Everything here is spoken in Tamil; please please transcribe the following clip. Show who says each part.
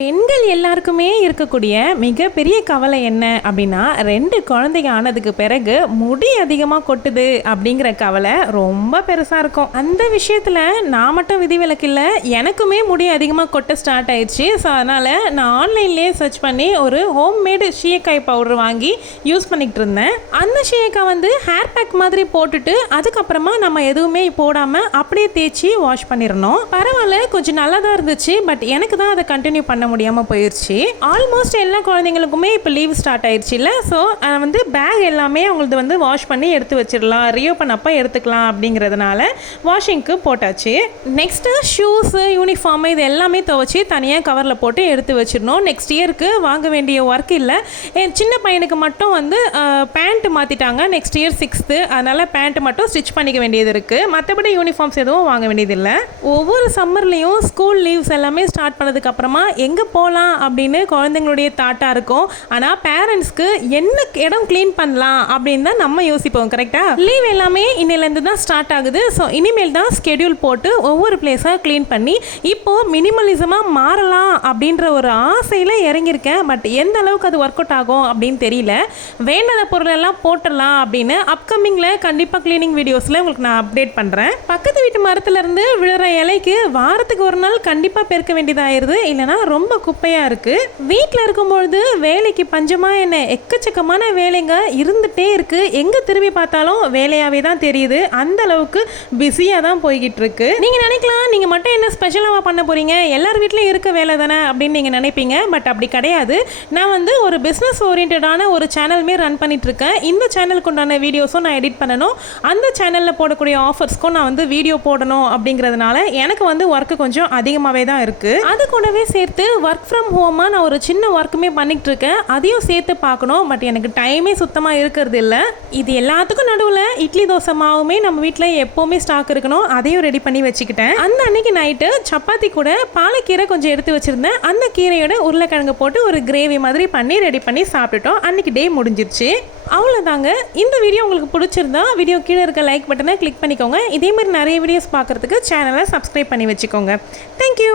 Speaker 1: பெண்கள் எல்லாருக்குமே இருக்கக்கூடிய மிகப்பெரிய கவலை என்ன அப்படின்னா ரெண்டு குழந்தைங்க ஆனதுக்கு பிறகு முடி அதிகமாக கொட்டுது அப்படிங்கிற கவலை ரொம்ப பெருசாக இருக்கும். அந்த விஷயத்தில் நான் மட்டும் விதிவிலக்கு இல்லை எனக்குமே முடி அதிகமாக கொட்ட ஸ்டார்ட் ஆயிடுச்சு. ஸோ அதனால் நான் ஆன்லைன்லேயே சர்ச் பண்ணி ஒரு ஹோம்மேடு ஷீயக்காய் பவுடர் வாங்கி யூஸ் பண்ணிக்கிட்டு இருந்தேன். அந்த ஷீயக்காய் வந்து ஹேர் பேக் மாதிரி போட்டுட்டு அதுக்கப்புறமா நம்ம எதுவுமே போடாமல் அப்படியே தேய்ச்சி வாஷ் பண்ணிடணும். பரவாயில்ல கொஞ்சம் நல்லா தான் இருந்துச்சு பட் எனக்கு தான் அதை கண்டினியூ பண்ண முடியாமல் போயிடுச்சு ஆல்மோஸ்ட் எல்லா குழந்தைங்களுக்குமே இப்போ லீவ் ஸ்டார்ட் ஆயிடுச்சு இல்லை? ஸோ வந்து பேக் எல்லாமே அவங்களது வந்து வாஷ் பண்ணி எடுத்து வச்சிடலாம். ரீஓப்பன் அப்போ எடுத்துக்கலாம் அப்படிங்கிறதுனால வாஷிங்க்கு போட்டாச்சு. நெக்ஸ்ட்டு ஷூஸு யூனிஃபார்ம் இது எல்லாமே துவச்சி தனியாக கவரில் போட்டு எடுத்து வச்சிடணும். நெக்ஸ்ட் இயருக்கு வாங்க வேண்டிய ஒர்க் இல்லை. என் சின்ன பையனுக்கு மட்டும் வந்து பேண்ட் மாற்றிட்டாங்க நெக்ஸ்ட் இயர் சிக்ஸ்த்து அதனால் பேண்ட் மட்டும் ஸ்டிச் பண்ணிக்க வேண்டியது இருக்குது மற்றபடி யூனிஃபார்ம்ஸ் எதுவும் வாங்க வேண்டியதில்லை ஒவ்வொரு சம்மர்லேயும் ஸ்கூல் லீவ்ஸ் எல்லாமே ஸ்டார்ட் பண்ணதுக்கப்புறமா எங்கள் எங்கே போகலாம் அப்படின்னு குழந்தைங்களுடைய தாட்டாக இருக்கும். ஆனால் பேரண்ட்ஸ்க்கு என்ன இடம் க்ளீன் பண்ணலாம் அப்படின்னு தான் நம்ம யோசிப்போம் கரெக்டாக லீவ் எல்லாமே இன்னிலேருந்து தான் ஸ்டார்ட் ஆகுது. ஸோ இனிமேல் தான் ஸ்கெடியூல் போட்டு ஒவ்வொரு பிளேஸாக க்ளீன் பண்ணி இப்போது மினிமலிசமாக மாறலாம் அப்படின்ற ஒரு ஆசையில் இறங்கியிருக்கேன். பட் எந்த அளவுக்கு அது ஒர்க் அவுட் ஆகும் அப்படின்னு தெரியல. வேண்டாத பொருள் எல்லாம் போட்டுடலாம் அப்படின்னு அப்கமிங்கில் கண்டிப்பாக க்ளீனிங் வீடியோஸில் உங்களுக்கு நான் அப்டேட் பண்ணுறேன் பக்கத்து வீட்டு மரத்துலேருந்து விழுற இலைக்கு வாரத்துக்கு ஒரு நாள் கண்டிப்பாக பெருக்க வேண்டியதாயிருது. இல்லைனா ரொம்ப ரொம்ப குப்பையாக இருக்குது வீட்டில் இருக்கும்பொழுது வேலைக்கு பஞ்சமாக என்ன எக்கச்சக்கமான வேலைங்க இருந்துகிட்டே இருக்குது எங்கே திரும்பி பார்த்தாலும் வேலையாகவே தான் தெரியுது. அந்த அளவுக்கு பிஸியாக தான் போய்கிட்டு இருக்கு. நீங்கள் நினைக்கலாம் நீங்கள் மட்டும் என்ன ஸ்பெஷலாக பண்ண போகிறீங்க எல்லார் வீட்லேயும் இருக்க வேலை தானே அப்படின்னு நீங்கள் நினைப்பீங்க. பட் அப்படி கிடையாது. நான் வந்து ஒரு பிஸ்னஸ் ஓரியன்டான ஒரு சேனலுமே ரன் பண்ணிகிட்ருக்கேன் இந்த சேனலுக்கு உண்டான வீடியோஸும் நான் எடிட் பண்ணணும். அந்த சேனலில் போடக்கூடிய ஆஃபர்ஸ்க்கும் நான் வந்து வீடியோ போடணும் அப்படிங்கிறதுனால எனக்கு வந்து ஒர்க்கு கொஞ்சம் அதிகமாகவே தான் இருக்குது அது கூடவே சேர்த்து ஒர்க் ஃப்ரம் ஹோமாக நான் ஒரு சின்ன ஒர்க்குமே பண்ணிகிட்டு இருக்கேன் அதையும் சேர்த்து பார்க்கணும். பட் எனக்கு டைமே சுத்தமாக இருக்கிறது இல்லை. இது எல்லாத்துக்கும் நடுவில் இட்லி தோசை மாவுமே நம்ம வீட்டில் எப்போவுமே ஸ்டாக் இருக்கணும். அதையும் ரெடி பண்ணி வச்சுக்கிட்டேன். அந்த அன்னைக்கு நைட்டு சப்பாத்தி கூட பாலக்கீரை கொஞ்சம் எடுத்து வச்சுருந்தேன். அந்த கீரையோட உருளைக்கிழங்கு போட்டு ஒரு கிரேவி மாதிரி பண்ணி ரெடி பண்ணி சாப்பிட்டுட்டோம். அன்னைக்கு டே முடிஞ்சிருச்சு. அவ்வளோதாங்க இந்த வீடியோ உங்களுக்கு பிடிச்சிருந்தா வீடியோ கீழே இருக்க லைக் பட்டனை கிளிக் பண்ணிக்கோங்க. இதே மாதிரி நிறைய வீடியோஸ் பார்க்குறதுக்கு சேனலை சப்ஸ்கிரைப் பண்ணி வச்சுக்கோங்க. தேங்க்யூ